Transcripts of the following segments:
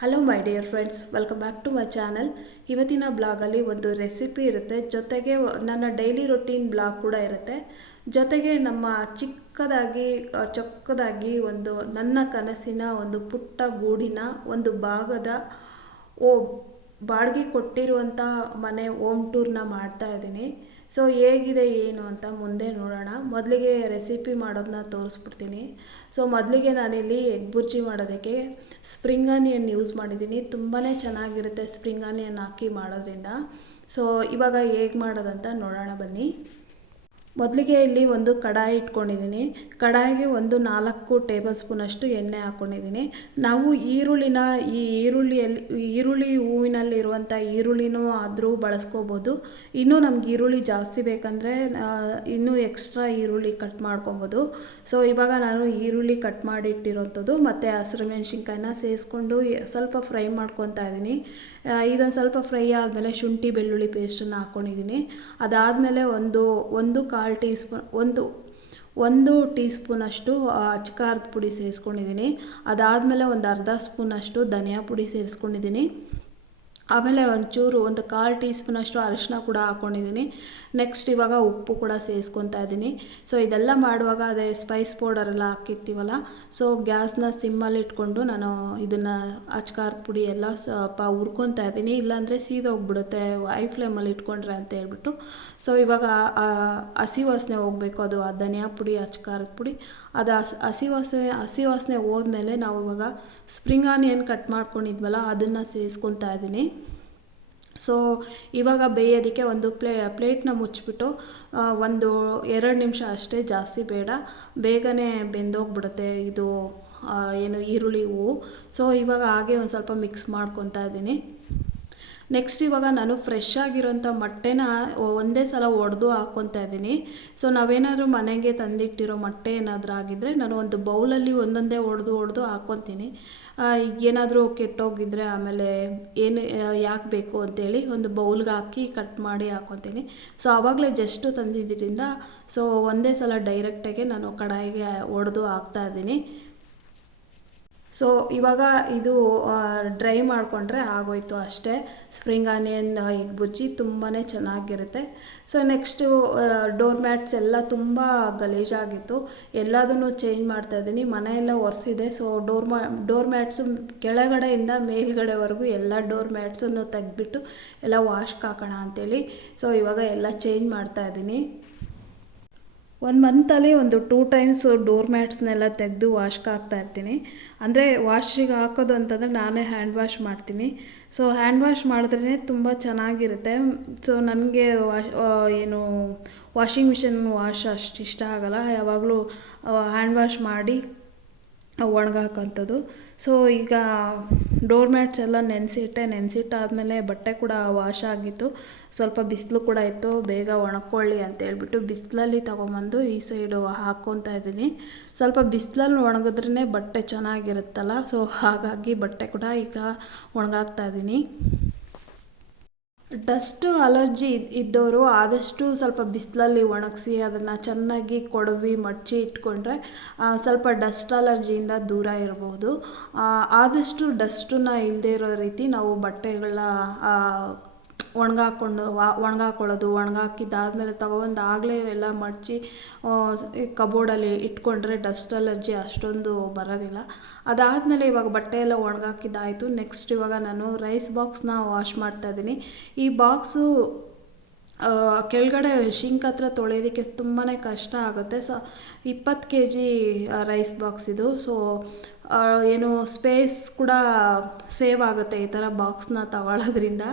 Hello my dear friends welcome back to my channel ಇವತ್ತಿನ ಬ್ಲಾಗಲ್ಲಿ ಒಂದು ರೆಸಿಪಿ ಇರುತ್ತೆ. ಜೊತೆಗೆ ನನ್ನ ಡೈಲಿ ರೊಟೀನ್ ಬ್ಲಾಗ್ ಕೂಡ ಇರುತ್ತೆ. ಜೊತೆಗೆ ನಮ್ಮ ಚಿಕ್ಕದಾಗಿ ಚೊಕ್ಕದಾಗಿ ಒಂದು ನನ್ನ ಕನಸಿನ ಒಂದು ಪುಟ್ಟ ಗೂಡಿನ ಒಂದು ಭಾಗದ ಓ ಬಾಡಿಗೆ ಕೊಟ್ಟಿರುವಂಥ ಮನೆ ಓಮ್ ಟೂರ್ನ ಮಾಡ್ತಾ ಇದ್ದೀನಿ. ಸೊ ಹೇಗಿದೆ, ಏನು ಅಂತ ಮುಂದೆ ನೋಡೋಣ. ಮೊದಲಿಗೆ ರೆಸಿಪಿ ಮಾಡೋದನ್ನ ತೋರಿಸ್ಬಿಡ್ತೀನಿ. ಸೊ ಮೊದಲಿಗೆ ನಾನಿಲ್ಲಿ ಎಗ್ ಬುರ್ಜಿ ಮಾಡೋದಕ್ಕೆ ಸ್ಪ್ರಿಂಗ್ ಆನಿಯನ್ ಯೂಸ್ ಮಾಡಿದ್ದೀನಿ. ತುಂಬಾ ಚೆನ್ನಾಗಿರುತ್ತೆ ಸ್ಪ್ರಿಂಗ್ ಆನಿಯನ್ ಹಾಕಿ ಮಾಡೋದ್ರಿಂದ. ಸೊ ಇವಾಗ ಹೇಗೆ ಮಾಡೋದಂತ ನೋಡೋಣ ಬನ್ನಿ. ಮೊದಲಿಗೆ ಇಲ್ಲಿ ಒಂದು ಕಡಾಯಿ ಇಟ್ಕೊಂಡಿದ್ದೀನಿ. ಕಡಾಯಿಗೆ ಒಂದು ನಾಲ್ಕು ಟೇಬಲ್ ಸ್ಪೂನಷ್ಟು ಎಣ್ಣೆ ಹಾಕ್ಕೊಂಡಿದ್ದೀನಿ ನಾವು ಈರುಳ್ಳಿನ ಈ ಈರುಳ್ಳಿಯಲ್ಲಿ ಈರುಳ್ಳಿ ಹೂವಿನಲ್ಲಿರುವಂಥ ಈರುಳ್ಳಿನೂ ಆದರೂ ಬಳಸ್ಕೋಬೋದು. ಇನ್ನೂ ನಮ್ಗೆ ಈರುಳ್ಳಿ ಜಾಸ್ತಿ ಬೇಕಂದರೆ ಇನ್ನೂ ಎಕ್ಸ್ಟ್ರಾ ಈರುಳ್ಳಿ ಕಟ್ ಮಾಡ್ಕೊಬೋದು. ಸೊ, ಇವಾಗ ನಾನು ಈರುಳ್ಳಿ ಕಟ್ ಮಾಡಿಟ್ಟಿರೋಂಥದ್ದು, ಮತ್ತು ಹಸಿರು ಮೆಣಸಿನ್ಕಾಯಿನ ಸೇರಿಸ್ಕೊಂಡು ಸ್ವಲ್ಪ ಫ್ರೈ ಮಾಡ್ಕೊತಾ ಇದ್ದೀನಿ. ಇದೊಂದು ಸ್ವಲ್ಪ ಫ್ರೈ ಆದಮೇಲೆ ಶುಂಠಿ ಬೆಳ್ಳುಳ್ಳಿ ಪೇಸ್ಟನ್ನು ಹಾಕ್ಕೊಂಡಿದ್ದೀನಿ ಅದಾದಮೇಲೆ ಒಂದು ಒಂದು ಕಾಲು ಟೀ ಸ್ಪೂನ್ ಒಂದು ಒಂದು ಟೀ ಸ್ಪೂನಷ್ಟು ಅಚ್ಕಾರದ ಪುಡಿ ಸೇರಿಸ್ಕೊಂಡಿದ್ದೀನಿ. ಅದಾದಮೇಲೆ ಒಂದು ಅರ್ಧ ಸ್ಪೂನಷ್ಟು ಧನಿಯಾ ಪುಡಿ ಸೇರಿಸ್ಕೊಂಡಿದ್ದೀನಿ. ಆಮೇಲೆ ಒಂಚೂರು ಒಂದು ಕಾಲು ಟೀ ಸ್ಪೂನ್ ಅಷ್ಟು ಅರಿಶಿನ ಕೂಡ ಹಾಕ್ಕೊಂಡಿದ್ದೀನಿ ನೆಕ್ಸ್ಟ್ ಇವಾಗ ಉಪ್ಪು ಕೂಡ ಸೇರಿಸ್ಕೊತಾ ಇದ್ದೀನಿ. ಸೊ ಇದೆಲ್ಲ ಮಾಡುವಾಗ ಅದೇ ಸ್ಪೈಸ್ ಪೌಡರೆಲ್ಲ ಹಾಕಿರ್ತೀವಲ್ಲ ಸೊ ಗ್ಯಾಸ್ನ ಸಿಮ್ಮಲ್ಲಿ ಇಟ್ಕೊಂಡು ನಾನು ಇದನ್ನು ಅಚ್ಕಾರದ ಪುಡಿ ಎಲ್ಲ ಸ್ವಲ್ಪ ಹುರ್ಕೊತಾ ಇದ್ದೀನಿ. ಇಲ್ಲಾಂದರೆ ಸೀದೋಗ್ಬಿಡುತ್ತೆ ಐ ಫ್ಲೇಮಲ್ಲಿ ಇಟ್ಕೊಂಡ್ರೆ ಅಂತ ಹೇಳ್ಬಿಟ್ಟು. ಸೊ ಇವಾಗ ಹಸಿ ವಾಸನೆ ಹೋಗಬೇಕು, ಅದು ಆ ಧನಿಯಾ ಪುಡಿ, ಅಚ್ಕಾರದ ಪುಡಿ. ಅದು ಹಸಿ ವಾಸನೆ ಹಸಿ ವಾಸನೆ ಹೋದ್ಮೇಲೆ ನಾವು ಇವಾಗ ಸ್ಪ್ರಿಂಗ್ ಆನಿಯನ್ ಕಟ್ ಮಾಡ್ಕೊಂಡಿದ್ವಲ್ಲ, ಅದನ್ನು ಸೇರಿಸ್ಕೊತಾ ಇದ್ದೀನಿ. ಸೊ ಇವಾಗ ಬೇಯೋದಕ್ಕೆ ಒಂದು ಪ್ಲೇ ಪ್ಲೇಟ್ನ ಮುಚ್ಚಿಬಿಟ್ಟು ಒಂದು ಎರಡು ನಿಮಿಷ ಅಷ್ಟೇ ಜಾಸ್ತಿ ಬೇಡ. ಬೇಗನೆ ಬೆಂದೋಗ್ಬಿಡುತ್ತೆ ಇದು ಏನು ಈರುಳ್ಳಿ ಹೂವು. ಸೊ ಇವಾಗ ಹಾಗೆ ಒಂದು ಸ್ವಲ್ಪ ಮಿಕ್ಸ್ ಮಾಡ್ಕೊತಾ ಇದ್ದೀನಿ. ನೆಕ್ಸ್ಟ್ ಇವಾಗ ನಾನು ಫ್ರೆಶ್ ಆಗಿರೋಂಥ ಮೊಟ್ಟೆನ ಒಂದೇ ಸಲ ಒಡೆದು ಹಾಕ್ಕೊತಾ ಇದ್ದೀನಿ. ಸೊ ನಾವೇನಾದರೂ ಮನೆಗೆ ತಂದಿಟ್ಟಿರೋ ಮೊಟ್ಟೆ ಏನಾದರೂ ಆಗಿದ್ದರೆ ನಾನು ಒಂದು ಬೌಲಲ್ಲಿ ಒಂದೊಂದೇ ಒಡೆದು ಒಡೆದು ಹಾಕ್ಕೊತೀನಿ ಏನಾದರೂ ಕೆಟ್ಟೋಗಿದ್ರೆ ಆಮೇಲೆ ಏನು ಯಾಕೆ ಬೇಕು ಅಂತೇಳಿ ಒಂದು ಬೌಲ್ಗೆ ಹಾಕಿ ಕಟ್ ಮಾಡಿ ಹಾಕ್ಕೊತೀನಿ ಸೊ ಆವಾಗಲೇ ಜಸ್ಟು ತಂದಿದ್ದರಿಂದ ಸೊ ಒಂದೇ ಸಲ ಡೈರೆಕ್ಟಾಗಿ ನಾನು ಕಡಾಯಿಗೆ ಒಡೆದು ಹಾಕ್ತಾ ಇದ್ದೀನಿ. ಸೊ ಇವಾಗ ಇದು ಡ್ರೈ ಮಾಡಿಕೊಂಡ್ರೆ ಆಗೋಯ್ತು ಅಷ್ಟೇ. ಸ್ಪ್ರಿಂಗ್ ಆನಿಯನ್ ಎಗ್ ಬುಜ್ಜಿ ತುಂಬಾ ಚೆನ್ನಾಗಿರುತ್ತೆ. ಸೊ ನೆಕ್ಸ್ಟು ಡೋರ್ ಮ್ಯಾಟ್ಸ್ ಎಲ್ಲ ತುಂಬ ಗಲೀಜಾಗಿತ್ತು. ಎಲ್ಲದನ್ನು ಚೇಂಜ್ ಮಾಡ್ತಾ ಇದ್ದೀನಿ. ಮನೆಯೆಲ್ಲ ಒರೆಸಿದೆ. ಸೊ ಡೋರ್ ಮಾ ಡೋರ್ ಮ್ಯಾಟ್ಸು ಕೆಳಗಡೆಯಿಂದ ಮೇಲ್ಗಡೆವರೆಗೂ ಎಲ್ಲ ಡೋರ್ ಮ್ಯಾಟ್ಸನ್ನು ತೆಗೆದ್ಬಿಟ್ಟು ಎಲ್ಲ ವಾಶ್ಗೆ ಹಾಕೋಣ ಅಂತೇಳಿ. ಸೊ ಇವಾಗ ಎಲ್ಲ ಚೇಂಜ್ ಮಾಡ್ತಾ ಇದ್ದೀನಿ. ಒಂದು ಮಂತಲ್ಲಿ ಒಂದು ಟೂ ಟೈಮ್ಸ್ ಡೋರ್ ಮ್ಯಾಟ್ಸ್ನೆಲ್ಲ ತೆಗೆದು ವಾಶ್ಗೆ ಹಾಕ್ತಾ ಇರ್ತೀನಿ. ಅಂದರೆ ವಾಶಿಗೆ ಹಾಕೋದು ಅಂತಂದರೆ ನಾನೇ ಹ್ಯಾಂಡ್ ವಾಶ್ ಮಾಡ್ತೀನಿ. ಸೊ ಹ್ಯಾಂಡ್ ವಾಶ್ ಮಾಡಿದ್ರೇ ತುಂಬ ಚೆನ್ನಾಗಿರುತ್ತೆ. ಸೊ ನನಗೆ ವಾಶ್ ಏನು ವಾಷಿಂಗ್ ಮಿಷಿನ್ ವಾಶ್ ಅಷ್ಟು ಇಷ್ಟ ಆಗಲ್ಲ. ಯಾವಾಗಲೂ ಹ್ಯಾಂಡ್ ವಾಶ್ ಮಾಡಿ ಒಣಗಾಕೋಂಥದ್ದು ಸೊ ಈಗ ಡೋರ್ ಮ್ಯಾಟ್ಸ್ ಎಲ್ಲ ನೆನೆಸಿಟ್ಟೆ. ನೆನೆಸಿಟ್ಟಾದಮೇಲೆ ಬಟ್ಟೆ ಕೂಡ ವಾಶ್ ಆಗಿತ್ತು. ಸ್ವಲ್ಪ ಬಿಸಿಲು ಕೂಡ ಇತ್ತು. ಬೇಗ ಒಣಕೊಳ್ಳಿ ಅಂತ ಹೇಳ್ಬಿಟ್ಟು ಬಿಸಿಲಲ್ಲಿ ತೊಗೊಂಬಂದು ಈ ಸೈಡು ಹಾಕ್ಕೊತಾ ಇದ್ದೀನಿ. ಸ್ವಲ್ಪ ಬಿಸಿಲಲ್ಲಿ ಒಣಗಿದ್ರೇ ಬಟ್ಟೆ ಚೆನ್ನಾಗಿರುತ್ತಲ್ಲ? ಸೊ ಹಾಗಾಗಿ ಬಟ್ಟೆ ಕೂಡ ಈಗ ಒಣಗಾಕ್ತಾ ಇದ್ದೀನಿ. ಡಸ್ಟು ಅಲರ್ಜಿ ಇದ್ದವರು ಆದಷ್ಟು ಸ್ವಲ್ಪ ಬಿಸಿಲಲ್ಲಿ ಒಣಗಿಸಿ ಅದನ್ನು ಚೆನ್ನಾಗಿ ಕೊಡವಿ, ಮಡಚಿ ಇಟ್ಕೊಂಡ್ರೆ ಸ್ವಲ್ಪ ಡಸ್ಟ್ ಅಲರ್ಜಿಯಿಂದ ದೂರ ಇರಬಹುದು ಆದಷ್ಟು ಡಸ್ಟನ್ನ ಇಲ್ಲದೇ ಇರೋ ರೀತಿ ನಾವು ಬಟ್ಟೆಗಳನ್ನ ಒಣಗಾಕೊಂಡು ಒಣಗಾಕೊಳ್ಳೋದು, ಒಣಗಾಕಿದ್ದಾದಮೇಲೆ ತಗೊಬಂದು ಆಗಲೇ ಎಲ್ಲ ಮಡಚಿ ಕಬೋರ್ಡಲ್ಲಿ ಇಟ್ಕೊಂಡ್ರೆ ಡಸ್ಟ್ ಅಲರ್ಜಿ ಅಷ್ಟೊಂದು ಬರೋದಿಲ್ಲ. ಅದಾದಮೇಲೆ ಇವಾಗ ಬಟ್ಟೆ ಎಲ್ಲ ಒಣಗಾಕಿದ್ದಾಯಿತು. ನೆಕ್ಸ್ಟ್ ಇವಾಗ ನಾನು ರೈಸ್ ಬಾಕ್ಸ್ನ ವಾಶ್ ಮಾಡ್ತಾ ಇದ್ದೀನಿ. ಈ ಬಾಕ್ಸು ಕೆಳಗಡೆ ಶಿಂಕ್ ಹತ್ರ ತೊಳೆಯೋದಕ್ಕೆ ತುಂಬಾ ಕಷ್ಟ ಆಗುತ್ತೆ. ಸೊ, ಇಪ್ಪತ್ತು ಕೆ ಜಿ ರೈಸ್ ಬಾಕ್ಸ್ ಇದು. ಸೊ ಏನು ಸ್ಪೇಸ್ ಕೂಡ ಸೇವ್ ಆಗುತ್ತೆ ಈ ಥರ ಬಾಕ್ಸ್ನ ತಗೊಳ್ಳೋದ್ರಿಂದ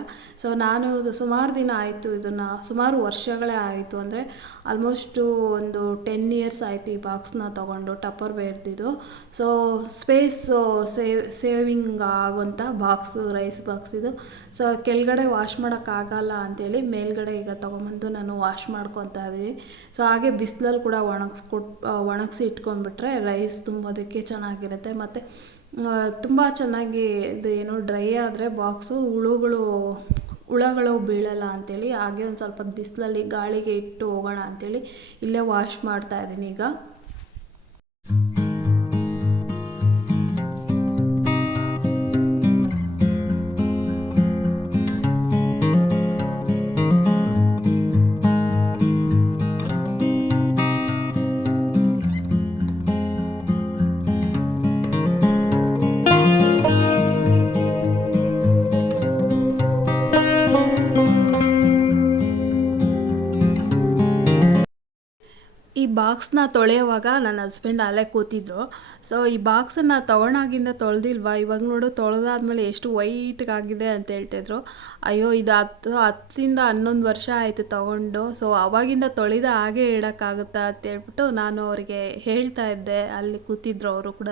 ಸೊ, ನಾನು ಸುಮಾರು ದಿನ ಆಯಿತು ಇದನ್ನು, ಸುಮಾರು ವರ್ಷಗಳೇ ಆಯಿತು ಅಂದರೆ ಆಲ್ಮೋಸ್ಟು ಒಂದು ಟೆನ್ ಇಯರ್ಸ್ ಆಯಿತು ಈ ಬಾಕ್ಸ್ನ ತೊಗೊಂಡು ಟಪ್ಪರ್ ಬೇರ್ದಿದ್ದು ಸೊ ಸ್ಪೇಸ್ ಸೇವ್ ಸೇವಿಂಗ್ ಆಗೋಂಥ ಬಾಕ್ಸು ರೈಸ್ ಬಾಕ್ಸ್ ಇದು. ಸೊ ಕೆಳಗಡೆ ವಾಶ್ ಮಾಡೋಕ್ಕಾಗಲ್ಲ ಅಂಥೇಳಿ ಮೇಲ್ಗಡೆ ಈಗ ತೊಗೊಂಬಂದು ನಾನು ವಾಶ್ ಮಾಡ್ಕೊತಾ ಇದ್ದೀನಿ ಸೊ ಹಾಗೆ ಬಿಸಿಲಲ್ಲಿ ಕೂಡ ಒಣಗಿಸ್ಕೊಟ್ ಒಣಗಿಸಿ ಇಟ್ಕೊಂಡ್ಬಿಟ್ರೆ ರೈಸ್ ತುಂಬೋದಕ್ಕೆ ಚೆನ್ನಾಗಿರುತ್ತೆ. ಮತ್ತು ತುಂಬ ಚೆನ್ನಾಗಿ ಇದು ಏನು ಡ್ರೈ ಆದರೆ ಬಾಕ್ಸು ಹುಳುಗಳು, ಹುಳಗಳು ಬೀಳಲ್ಲ ಅಂಥೇಳಿ ಹಾಗೆ ಒಂದು ಸ್ವಲ್ಪ ಬಿಸಿಲಲ್ಲಿ ಗಾಳಿಗೆ ಇಟ್ಟು ಹೋಗೋಣ ಅಂಥೇಳಿ ಇಲ್ಲೇ ವಾಶ್ ಮಾಡ್ತಾ ಇದ್ದೀನಿ ಈಗ. ಬಾಕ್ಸ್ನ ತೊಳೆಯುವಾಗ ನನ್ನ ಹಸ್ಬೆಂಡ್ ಅಲ್ಲೇ ಕೂತಿದ್ರು. ಸೊ ಈ ಬಾಕ್ಸನ್ನ ತೊಗೊಂಡಾಗಿಂದ ತೊಳೆದಿಲ್ವಾ? ಇವಾಗ ನೋಡು, ತೊಳೆದಾದ್ಮೇಲೆ ಎಷ್ಟು ವೈಟ್ಗಾಗಿದೆ ಅಂತ ಹೇಳ್ತಿದ್ರು. ಅಯ್ಯೋ, ಇದು ಹತ್ತು ಹತ್ತಿಂದ ಹನ್ನೊಂದು ವರ್ಷ ಆಯಿತು ತೊಗೊಂಡು. ಸೊ ಅವಾಗಿಂದ ತೊಳೆದ ಹಾಗೆ ಇಡೋಕ್ಕಾಗುತ್ತಾ ಅಂತ ಹೇಳ್ಬಿಟ್ಟು ನಾನು ಅವರಿಗೆ ಹೇಳ್ತಾ ಇದ್ದೆ. ಅಲ್ಲಿ ಕೂತಿದ್ರು ಅವರು ಕೂಡ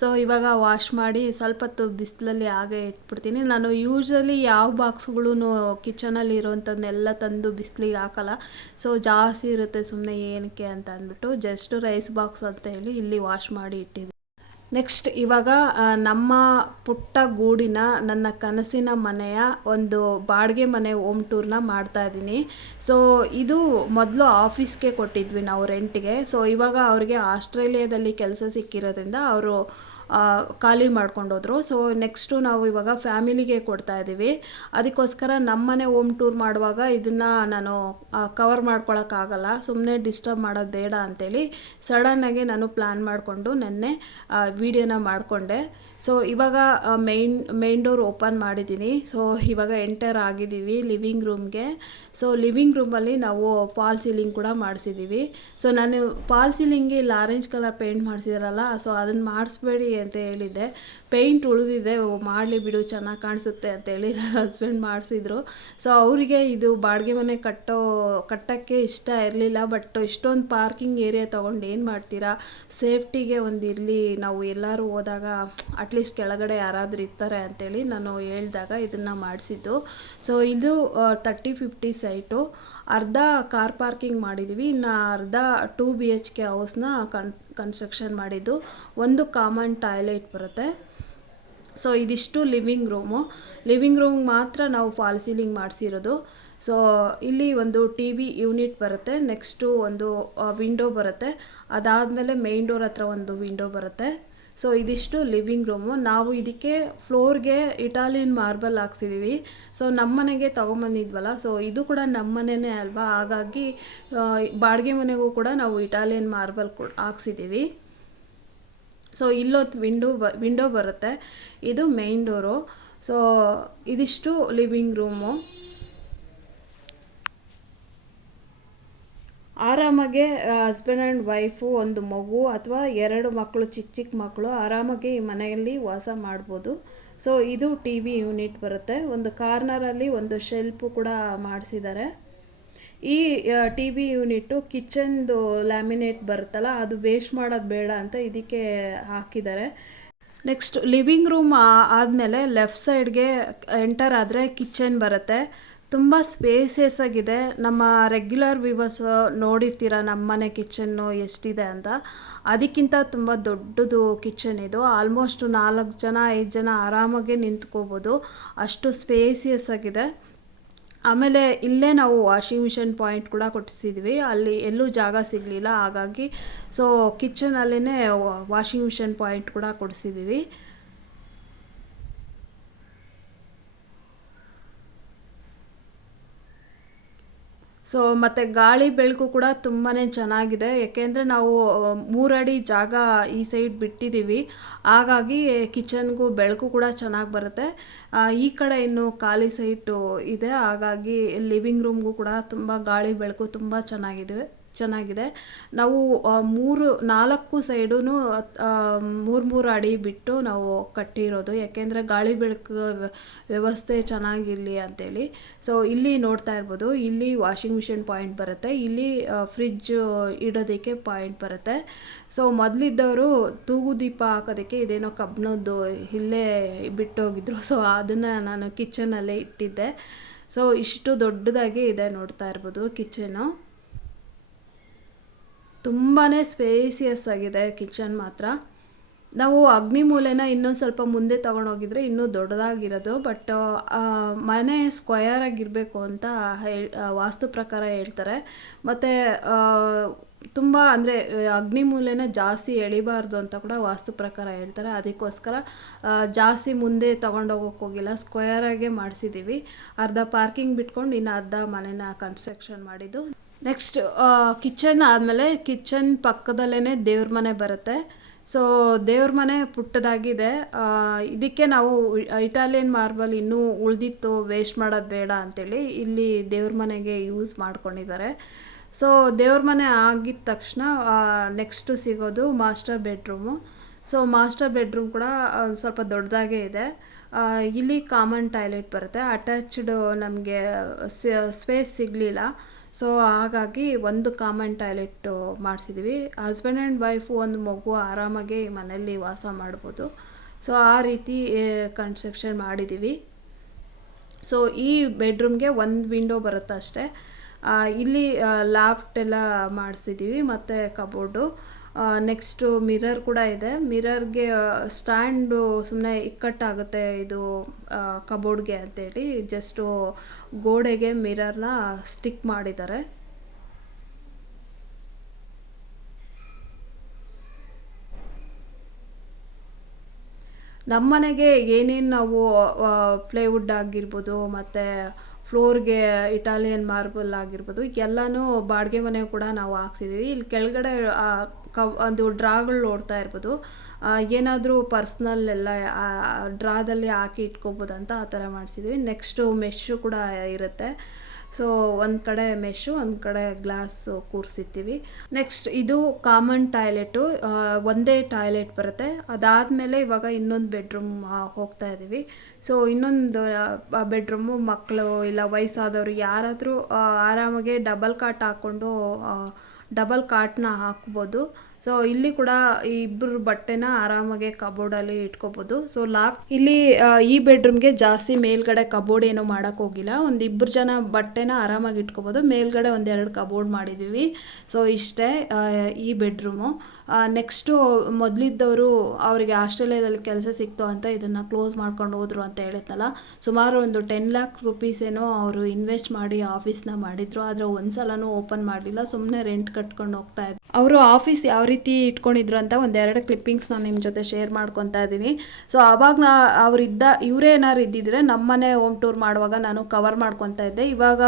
ಸೊ ಇವಾಗ ವಾಶ್ ಮಾಡಿ ಸ್ವಲ್ಪ ಹೊತ್ತು ಬಿಸಿಲಲ್ಲಿ ಹಾಗೆ ಇಟ್ಬಿಡ್ತೀನಿ. ನಾನು ಯೂಶ್ವಲಿ ಯಾವ ಬಾಕ್ಸ್ಗಳೂ ಕಿಚನಲ್ಲಿ ಇರೋವಂಥದ್ದನ್ನೆಲ್ಲ ತಂದು ಬಿಸಿಲಿಗೆ ಹಾಕಲ್ಲ. ಸೊ ಜಾಸ್ತಿ ಇರುತ್ತೆ ಸುಮ್ಮನೆ ಏನಕ್ಕೆ ಅಂತ ಅಂದ್ಬಿಟ್ಟು ಜಸ್ಟ್ ರೈಸ್ ಬಾಕ್ಸ್ ಅಂತ ಹೇಳಿ ಇಲ್ಲಿ ವಾಶ್ ಮಾಡಿ ಇಟ್ಟಿದ್ದೀನಿ. ನೆಕ್ಸ್ಟ್ ಇವಾಗ ನಮ್ಮ ಪುಟ್ಟ ಗೂಡಿನ, ನನ್ನ ಕನಸಿನ ಮನೆಯ ಒಂದು ಬಾಡಿಗೆ ಮನೆ ಹೋಮ್ ಟೂರ್ನ ಮಾಡ್ತಾ ಇದ್ದೀನಿ. ಸೊ ಇದು ಮೊದಲು ಆಫೀಸ್ಗೆ ಕೊಟ್ಟಿದ್ವಿ ನಾವು ರೆಂಟ್ಗೆ ಸೊ ಇವಾಗ ಅವ್ರಿಗೆ ಆಸ್ಟ್ರೇಲಿಯಾದಲ್ಲಿ ಕೆಲಸ ಸಿಕ್ಕಿರೋದ್ರಿಂದ ಅವರು ಖಾಲಿ ಮಾಡ್ಕೊಂಡೋದ್ರು. ಸೊ ನೆಕ್ಸ್ಟು ನಾವು ಇವಾಗ ಫ್ಯಾಮಿಲಿಗೆ ಕೊಡ್ತಾ ಇದ್ದೀವಿ ಅದಕ್ಕೋಸ್ಕರ ನಮ್ಮನೆ ಹೋಮ್ ಟೂರ್ ಮಾಡುವಾಗ ಇದನ್ನು ನಾನು ಕವರ್ ಮಾಡ್ಕೊಳಕ್ಕಾಗಲ್ಲ ಸುಮ್ಮನೆ ಡಿಸ್ಟರ್ಬ್ ಮಾಡೋದು ಬೇಡ ಅಂತೇಳಿ ಸಡನ್ನಾಗಿ ನಾನು ಪ್ಲ್ಯಾನ್ ಮಾಡಿಕೊಂಡು ನೆನ್ನೆ ವಿಡಿಯೋನ ಮಾಡಿಕೊಂಡೆ. ಸೊ ಇವಾಗ ಮೇನ್ ಮೇನ್ ಡೋರ್ ಓಪನ್ ಮಾಡಿದ್ದೀನಿ ಸೊ ಇವಾಗ ಎಂಟರ್ ಆಗಿದ್ದೀವಿ ಲಿವಿಂಗ್ ರೂಮ್ಗೆ ಸೊ ಲಿವಿಂಗ್ ರೂಮಲ್ಲಿ ನಾವು ಫಾಲ್ ಸೀಲಿಂಗ್ ಕೂಡ ಮಾಡಿಸಿದ್ದೀವಿ ಸೊ ನಾನು ಫಾಲ್ ಸೀಲಿಂಗ್ಗೆ ಇಲ್ಲಿ ಆರೆಂಜ್ ಕಲರ್ ಪೇಂಟ್ ಮಾಡಿಸಿದ್ರಲ್ಲ ಸೊ ಅದನ್ನು ಮಾಡಿಸ್ಬೇಡಿ ಅಂತ ಹೇಳಿದ್ದೆ. ಪೇಂಟ್ ಉಳಿದಿದೆ ಮಾಡಲಿ ಬಿಡು, ಚೆನ್ನಾಗಿ ಕಾಣಿಸುತ್ತೆ ಅಂತೇಳಿ ನನ್ನ ಹಸ್ಬೆಂಡ್ ಮಾಡಿಸಿದ್ರು. ಸೊ ಅವರಿಗೆ ಇದು ಬಾಡಿಗೆ ಮನೆ ಕಟ್ಟೋ, ಕಟ್ಟೋಕ್ಕೆ ಇಷ್ಟ ಇರಲಿಲ್ಲ ಬಟ್ ಇಷ್ಟೊಂದು ಪಾರ್ಕಿಂಗ್ ಏರಿಯಾ ತೊಗೊಂಡು ಏನು ಮಾಡ್ತೀರಾ? ಸೇಫ್ಟಿಗೆ ಒಂದು ಇರಲಿ ನಾವು ಎಲ್ಲರೂ ಹೋದಾಗ ಅಟ್ಲೀಸ್ಟ್ ಕೆಳಗಡೆ ಯಾರಾದರೂ ಇರ್ತಾರೆ ಅಂತೇಳಿ ನಾನು ಹೇಳಿದಾಗ ಇದನ್ನು ಮಾಡಿಸಿದ್ದು. ಸೊ ಇದು ತರ್ಟಿ ಫಿಫ್ಟಿ ಸೈಟು ಅರ್ಧ ಕಾರ್ ಪಾರ್ಕಿಂಗ್ ಮಾಡಿದ್ದೀವಿ ಇನ್ನು ಅರ್ಧ ಟೂ ಬಿ ಎಚ್ ಕೆ ಹೌಸ್ನ ಕನ್ ಕನ್ಸ್ಟ್ರಕ್ಷನ್ ಮಾಡಿದ್ದು. ಒಂದು ಕಾಮನ್ ಟಾಯ್ಲೆಟ್ ಬರುತ್ತೆ. ಸೊ ಇದಿಷ್ಟು ಲಿವಿಂಗ್ ರೂಮು ಲಿವಿಂಗ್ ರೂಮ್ ಮಾತ್ರ ನಾವು ಫಾಲ್ ಸೀಲಿಂಗ್ ಮಾಡಿಸಿರೋದು. ಸೊ ಇಲ್ಲಿ ಒಂದು ಟಿ ವಿ ಯೂನಿಟ್ ಬರುತ್ತೆ ನೆಕ್ಸ್ಟು ಒಂದು ವಿಂಡೋ ಬರುತ್ತೆ. ಅದಾದಮೇಲೆ ಮೇನ್ ಡೋರ್ ಹತ್ರ ಒಂದು ವಿಂಡೋ ಬರುತ್ತೆ. ಸೊ ಇದಿಷ್ಟು ಲಿವಿಂಗ್ ರೂಮು ನಾವು ಇದಕ್ಕೆ ಫ್ಲೋರ್ಗೆ ಇಟಾಲಿಯನ್ ಮಾರ್ಬಲ್ ಹಾಕ್ಸಿದ್ದೀವಿ ಸೊ ನಮ್ಮನೆಗೆ ತೊಗೊಂಬಂದಿದ್ವಲ್ಲ ಸೊ ಇದು ಕೂಡ ನಮ್ಮನೆಯೇ ಅಲ್ವಾ? ಹಾಗಾಗಿ ಬಾಡಿಗೆ ಮನೆಗೂ ಕೂಡ ನಾವು ಇಟಾಲಿಯನ್ ಮಾರ್ಬಲ್ ಹಾಕ್ಸಿದ್ದೀವಿ ಸೊ ಇಲ್ಲೊತ್ತು ವಿಂಡೋ ವಿಂಡೋ ಬರುತ್ತೆ. ಇದು ಮೇನ್ ಡೋರು ಸೊ ಇದಿಷ್ಟು ಲಿವಿಂಗ್ ರೂಮು ಆರಾಮಾಗೆ ಹಸ್ಬೆಂಡ್ ಆ್ಯಂಡ್ ವೈಫು ಒಂದು ಮಗು ಅಥವಾ ಎರಡು ಮಕ್ಕಳು ಚಿಕ್ಕ ಚಿಕ್ಕ ಮಕ್ಕಳು ಆರಾಮಾಗಿ ಈ ಮನೆಯಲ್ಲಿ ವಾಸ ಮಾಡ್ಬೋದು. ಸೊ ಇದು ಟಿ ವಿ ಯೂನಿಟ್ ಬರುತ್ತೆ. ಒಂದು ಕಾರ್ನರಲ್ಲಿ ಒಂದು ಶೆಲ್ಪು ಕೂಡ ಮಾಡಿಸಿದ್ದಾರೆ ಈ ಟಿ ವಿ ಯೂನಿಟ್ಟು ಕಿಚನ್ದು ಲ್ಯಾಮಿನೇಟ್ ಬರುತ್ತಲ್ಲ, ಅದು ವೇಸ್ಟ್ ಮಾಡೋದು ಬೇಡ ಅಂತ ಇದಕ್ಕೆ ಹಾಕಿದ್ದಾರೆ ನೆಕ್ಸ್ಟ್ ಲಿವಿಂಗ್ ರೂಮ್ ಆದಮೇಲೆ ಲೆಫ್ಟ್ ಸೈಡ್ಗೆ ಎಂಟರ್ ಆದರೆ ಕಿಚನ್ ಬರುತ್ತೆ. ತುಂಬ ಸ್ಪೇಸಿಯಸ್ ಆಗಿದೆ. ನಮ್ಮ ರೆಗ್ಯುಲರ್ ವ್ಯೂವರ್ಸ್ ನೋಡಿರ್ತೀರ, ನಮ್ಮ ಮನೆ ಕಿಚನ್ನು ಎಷ್ಟಿದೆ ಅಂತ. ಅದಕ್ಕಿಂತ ತುಂಬ ದೊಡ್ಡದು ಕಿಚನ್ ಇದು. ಆಲ್ಮೋಸ್ಟ್ ನಾಲ್ಕು ಜನ, ಐದು ಜನ ಆರಾಮಾಗಿ ನಿಂತ್ಕೋಬೋದು. ಅಷ್ಟು ಸ್ಪೇಸಿಯಸ್ ಆಗಿದೆ. ಆಮೇಲೆ ಇಲ್ಲೇ ನಾವು ವಾಷಿಂಗ್ ಮಿಷಿನ್ ಪಾಯಿಂಟ್ ಕೂಡ ಕೊಟ್ಟಿಸಿದ್ವಿ. ಅಲ್ಲಿ ಎಲ್ಲೂ ಜಾಗ ಸಿಗಲಿಲ್ಲ. ಹಾಗಾಗಿ ಸೊ ಕಿಚನಲ್ಲೇ ವಾಷಿಂಗ್ ಮಿಷಿನ್ ಪಾಯಿಂಟ್ ಕೂಡ ಕೊಡಿಸಿದ್ದೀವಿ ಸೊ ಮತ್ತು ಗಾಳಿ ಬೆಳಕು ಕೂಡ ತುಂಬಾ ಚೆನ್ನಾಗಿದೆ. ಯಾಕೆಂದರೆ ನಾವು ಮೂರಡಿ ಜಾಗ ಈ ಸೈಡ್ ಬಿಟ್ಟಿದ್ದೀವಿ. ಹಾಗಾಗಿ ಕಿಚನ್ಗೂ ಬೆಳಕು ಕೂಡ ಚೆನ್ನಾಗಿ ಬರುತ್ತೆ. ಈ ಕಡೆ ಇನ್ನು ಖಾಲಿ ಸೈಟು ಇದೆ. ಹಾಗಾಗಿ ಲಿವಿಂಗ್ ರೂಮ್ಗೂ ಕೂಡ ತುಂಬ ಗಾಳಿ ಬೆಳಕು ತುಂಬ ಚೆನ್ನಾಗಿದೆ ಚೆನ್ನಾಗಿದೆ. ನಾವು ಮೂರು, ನಾಲ್ಕು ಸೈಡೂ ಮೂರು ಮೂರು ಅಡಿ ಬಿಟ್ಟು ನಾವು ಕಟ್ಟಿರೋದು. ಯಾಕೆಂದರೆ ಗಾಳಿ ಬೆಳಕು ವ್ಯ- ವ್ಯವಸ್ಥೆ ಚೆನ್ನಾಗಿರಲಿ ಅಂತೇಳಿ. ಸೊ, ಇಲ್ಲಿ ನೋಡ್ತಾ ಇರ್ಬೋದು. ಇಲ್ಲಿ ವಾಷಿಂಗ್ ಮಿಷಿನ್ ಪಾಯಿಂಟ್ ಬರುತ್ತೆ. ಇಲ್ಲಿ ಫ್ರಿಜ್ ಇಡೋದಕ್ಕೆ ಪಾಯಿಂಟ್ ಬರುತ್ತೆ. ಸೊ, ಮೊದಲಿದ್ದವರು ತೂಗು ದೀಪ ಹಾಕೋದಕ್ಕೆ ಇದೇನೋ ಕಬ್ಬಿಣದ್ದು ಇಲ್ಲೇ ಬಿಟ್ಟೋಗಿದ್ರು ಸೊ, ಅದನ್ನು ನಾನು ಕಿಚನಲ್ಲೇ ಇಟ್ಟಿದ್ದೆ. ಸೊ, ಇಷ್ಟು ದೊಡ್ಡದಾಗಿ ಇದೆ ನೋಡ್ತಾ ಇರ್ಬೋದು ಕಿಚನು. ತುಂಬಾ ಸ್ಪೇಸಿಯಸ್ ಆಗಿದೆ ಕಿಚನ್ ಮಾತ್ರ. ನಾವು ಅಗ್ನಿ ಮೂಲೆನ ಇನ್ನೊಂದು ಸ್ವಲ್ಪ ಮುಂದೆ ತೊಗೊಂಡೋಗಿದ್ರೆ ಇನ್ನೂ ದೊಡ್ಡದಾಗಿರೋದು ಬಟ್ ಮನೆ ಸ್ಕ್ವಯರ್ ಆಗಿರಬೇಕು ಅಂತ ಹೇಳ್ ವಾಸ್ತು ಪ್ರಕಾರ ಹೇಳ್ತಾರೆ. ಮತ್ತು ತುಂಬ ಅಂದರೆ, ಅಗ್ನಿ ಮೂಲೆನ ಜಾಸ್ತಿ ಎಳಿಬಾರ್ದು ಅಂತ ಕೂಡ ವಾಸ್ತು ಪ್ರಕಾರ ಹೇಳ್ತಾರೆ. ಅದಕ್ಕೋಸ್ಕರ ಜಾಸ್ತಿ ಮುಂದೆ ತೊಗೊಂಡೋಗೋಕೆ ಹೋಗಿಲ್ಲ ಸ್ಕ್ವಯರಾಗೆ ಮಾಡಿಸಿದ್ದೀವಿ ಅರ್ಧ ಪಾರ್ಕಿಂಗ್ ಬಿಟ್ಕೊಂಡು ಇನ್ನು ಅರ್ಧ ಮನೆನ ಕನ್ಸ್ಟ್ರಕ್ಷನ್ ಮಾಡಿದ್ದು. ನೆಕ್ಸ್ಟ್ ಕಿಚನ್ ಆದಮೇಲೆ ಕಿಚನ್ ಪಕ್ಕದಲ್ಲೇ ದೇವ್ರ ಮನೆ ಬರುತ್ತೆ. ಸೊ ದೇವ್ರ ಮನೆ ಪುಟ್ಟದಾಗಿದೆ. ಇದಕ್ಕೆ ನಾವು ಇಟಾಲಿಯನ್ ಮಾರ್ಬಲ್ ಇನ್ನೂ ಉಳಿದಿತ್ತು ವೇಸ್ಟ್ ಮಾಡೋದು ಬೇಡ ಅಂತೇಳಿ ಇಲ್ಲಿ ದೇವ್ರ ಮನೆಗೆ ಯೂಸ್ ಮಾಡ್ಕೊಂಡಿದ್ದಾರೆ. ಸೊ ದೇವ್ರ ಮನೆ ಆಗಿದ ತಕ್ಷಣ ನೆಕ್ಸ್ಟು ಸಿಗೋದು master bedroom so master bedroom ಕೂಡ ಸ್ವಲ್ಪ ದೊಡ್ಡದಾಗೇ ಇದೆ. ಇಲ್ಲಿ ಕಾಮನ್ ಟಾಯ್ಲೆಟ್ ಬರುತ್ತೆ. ಅಟ್ಯಾಚ್ಡ್ ನಮಗೆ ಸ್ಪೇಸ್ ಸಿಗಲಿಲ್ಲ. ಸೊ ಹಾಗಾಗಿ ಒಂದು ಕಾಮನ್ ಟಾಯ್ಲೆಟ್ ಮಾಡಿಸಿದ್ವಿ. ಹಸ್ಬೆಂಡ್ ಆ್ಯಂಡ್ ವೈಫು ಒಂದು ಮಗು ಆರಾಮಾಗಿ ಮನೆಯಲ್ಲಿ ವಾಸ ಮಾಡ್ಬೋದು. ಸೊ ಆ ರೀತಿ ಕನ್ಸ್ಟ್ರಕ್ಷನ್ ಮಾಡಿದ್ದೀವಿ ಸೊ ಈ ಬೆಡ್ರೂಮ್ಗೆ ಒಂದು ವಿಂಡೋ ಬರುತ್ತೆ ಅಷ್ಟೇ ಇಲ್ಲಿ ಲಾಫ್ಟ್ ಎಲ್ಲ ಮಾಡಿಸಿದ್ದೀವಿ ಮತ್ತು ಕಬೋರ್ಡು ನೆಕ್ಸ್ಟು ಮಿರರ್ ಕೂಡ ಇದೆ. ಮಿರರ್ಗೆ ಸ್ಟ್ಯಾಂಡು ಸುಮ್ಮನೆ ಇಕ್ಕಟ್ಟಾಗುತ್ತೆ ಇದು ಕಬೋರ್ಡ್ಗೆ ಅಂತೇಳಿ. ಜಸ್ಟು ಗೋಡೆಗೆ ಮಿರರ್ನ ಸ್ಟಿಕ್ ಮಾಡಿದ್ದಾರೆ. ನಮ್ಮ ಮನೆಗೆ ಏನೇನು ನಾವು ಪ್ಲೇವುಡ್ ಆಗಿರ್ಬೋದು, ಮತ್ತು ಫ್ಲೋರ್ಗೆ ಇಟಾಲಿಯನ್ ಮಾರ್ಬಲ್ ಆಗಿರ್ಬೋದು ಎಲ್ಲನೂ ಬಾಡಿಗೆ ಮನೆ ಕೂಡ ನಾವು ಹಾಕ್ಸಿದ್ದೀವಿ ಇಲ್ಲಿ ಕೆಳಗಡೆ ಕವ್ ಒಂದು ಡ್ರಾಗಳು ನೋಡ್ತಾ ಇರ್ಬೋದು. ಏನಾದರೂ ಪರ್ಸ್ನಲ್ ಎಲ್ಲ ಡ್ರಾದಲ್ಲಿ ಹಾಕಿ ಇಟ್ಕೋಬೋದು ಅಂತ ಆ ಥರ ಮಾಡಿಸಿದ್ವಿ. ನೆಕ್ಸ್ಟು ಮೆಶ್ಶು ಕೂಡ ಇರುತ್ತೆ. ಸೊ, ಒಂದು ಕಡೆ ಮೆಶ್ಶು ಒಂದು ಕಡೆ ಗ್ಲಾಸು ಕೂರಿಸಿರ್ತೀವಿ. ನೆಕ್ಸ್ಟ್ ಇದು ಕಾಮನ್ ಟಾಯ್ಲೆಟು. ಒಂದೇ ಟಾಯ್ಲೆಟ್ ಬರುತ್ತೆ. ಅದಾದಮೇಲೆ ಇವಾಗ ಇನ್ನೊಂದು ಬೆಡ್ರೂಮ್ ಹೋಗ್ತಾ ಇದ್ದೀವಿ ಸೊ ಇನ್ನೊಂದು ಬೆಡ್ರೂಮು ಮಕ್ಕಳು ಇಲ್ಲ ವಯಸ್ಸಾದವರು ಯಾರಾದರೂ ಆರಾಮಾಗಿ ಡಬಲ್ ಕಾಟ್ ಹಾಕ್ಕೊಂಡು ಡಬಲ್ ಕಾಟ್ನ ಹಾಕ್ಬೋದು. ಸೊ ಇಲ್ಲಿ ಕೂಡ ಇಬ್ಬರು ಬಟ್ಟೆನ ಆರಾಮಾಗಿ ಕಬೋರ್ಡಲ್ಲಿ ಇಟ್ಕೋಬೋದು. ಸೊ ಲಾಕ್ ಇಲ್ಲಿ ಈ ಬೆಡ್ರೂಮ್ಗೆ ಜಾಸ್ತಿ ಮೇಲ್ಗಡೆ ಕಬೋರ್ಡ್ ಏನು ಮಾಡೋಕೆ ಹೋಗಿಲ್ಲ. ಒಂದು ಇಬ್ಬರು ಜನ ಬಟ್ಟೆನ ಆರಾಮಾಗಿ ಇಟ್ಕೋಬೋದು. ಮೇಲ್ಗಡೆ ಒಂದೆರಡು ಕಬೋರ್ಡ್ ಮಾಡಿದ್ದೀವಿ ಸೊ ಇಷ್ಟೇ ಈ ಬೆಡ್ರೂಮು ನೆಕ್ಸ್ಟು ಮೊದಲಿದ್ದವರು ಅವರಿಗೆ ಆಸ್ಟ್ರೇಲಿಯಾದಲ್ಲಿ ಕೆಲಸ ಸಿಕ್ತು ಅಂತ ಇದನ್ನು ಕ್ಲೋಸ್ ಮಾಡ್ಕೊಂಡು ಹೋದರು ಅಂತ ಹೇಳಿದ್ನಲ್ಲ. ಸುಮಾರು ಒಂದು ಟೆನ್ ಲ್ಯಾಕ್ ರುಪೀಸ್ ಏನೋ ಅವರು ಇನ್ವೆಸ್ಟ್ ಮಾಡಿ ಆಫೀಸ್ನ ಮಾಡಿದ್ರು. ಆದರೆ ಒಂದು ಸಲನೂ ಓಪನ್ ಮಾಡಲಿಲ್ಲ. ಸುಮ್ಮನೆ ರೆಂಟ್ ಕಟ್ಕೊಂಡು ಹೋಗ್ತಾ ಇದ್ರು ಅವರು ಆಫೀಸ್ ಯಾವ ರೀತಿ ಇಟ್ಕೊಂಡಿದ್ರು ಅಂತ ಒಂದೆರಡು ಕ್ಲಿಪ್ಪಿಂಗ್ಸ್ ನಾನು ನಿಮ್ಮ ಜೊತೆ ಶೇರ್ ಮಾಡ್ಕೊತಾ ಇದ್ದೀನಿ. ಸೊ ಆವಾಗ ನಾ ಅವರಿದ್ದ, ಇವರೇ ಏನಾದ್ರು ಇದ್ದಿದ್ರೆ ನಮ್ಮನೆ ಹೋಮ್ ಟೂರ್ ಮಾಡುವಾಗ ನಾನು ಕವರ್ ಮಾಡ್ಕೊತಾ ಇದ್ದೆ. ಇವಾಗ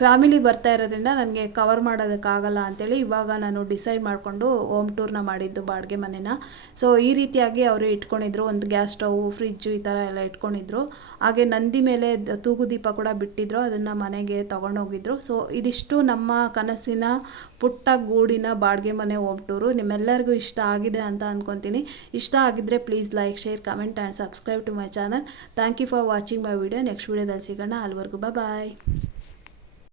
ಫ್ಯಾಮಿಲಿ ಬರ್ತಾ ಇರೋದ್ರಿಂದ ನನಗೆ ಕವರ್ ಮಾಡೋದಕ್ಕಾಗಲ್ಲ ಅಂತೇಳಿ ಇವಾಗ ನಾನು ಡಿಸೈಡ್ ಮಾಡಿಕೊಂಡು ಹೋಮ್ ಟೂರ್ನ ಮಾಡಿದ್ದು ಬಾಡಿಗೆ ಮನೆನ. ಸೊ ಈ ರೀತಿಯಾಗಿ ಅವರು ಇಟ್ಕೊಂಡಿದ್ರು. ಒಂದು ಗ್ಯಾಸ್ ಸ್ಟವ್, ಫ್ರಿಜ್ಜು ಈ ಥರ ಎಲ್ಲ ಇಟ್ಕೊಂಡಿದ್ರು. ಹಾಗೆ ನಂದಿ ಮೇಲೆ ತೂಗು ದೀಪ ಕೂಡ ಬಿಟ್ಟಿದ್ರು. ಅದನ್ನು ಮನೆಗೆ ತಗೊಂಡೋಗಿದ್ರು. ಸೊ ಇದಿಷ್ಟು ನಮ್ಮ ಕನಸಿನ ಪುಟ್ಟ ಗೂಡಿನ ಬಾಡಿಗೆ ಮನೆ ಹೋಮ್ ಟೂರು. ನಿಮ್ಮೆಲ್ಲರಿಗೂ ಇಷ್ಟ ಆಗಿದೆ ಅಂತ ಅಂದ್ಕೊತೀನಿ ಇಷ್ಟ ಆಗಿದ್ದರೆ please like, share, comment and subscribe to my channel. Thank you for watching my video. Next ವಿಡಿಯೋದಲ್ಲಿ ಸಿಗೋಣ. ಅಲ್ಲಿವರೆಗೂ ಬಾಯ್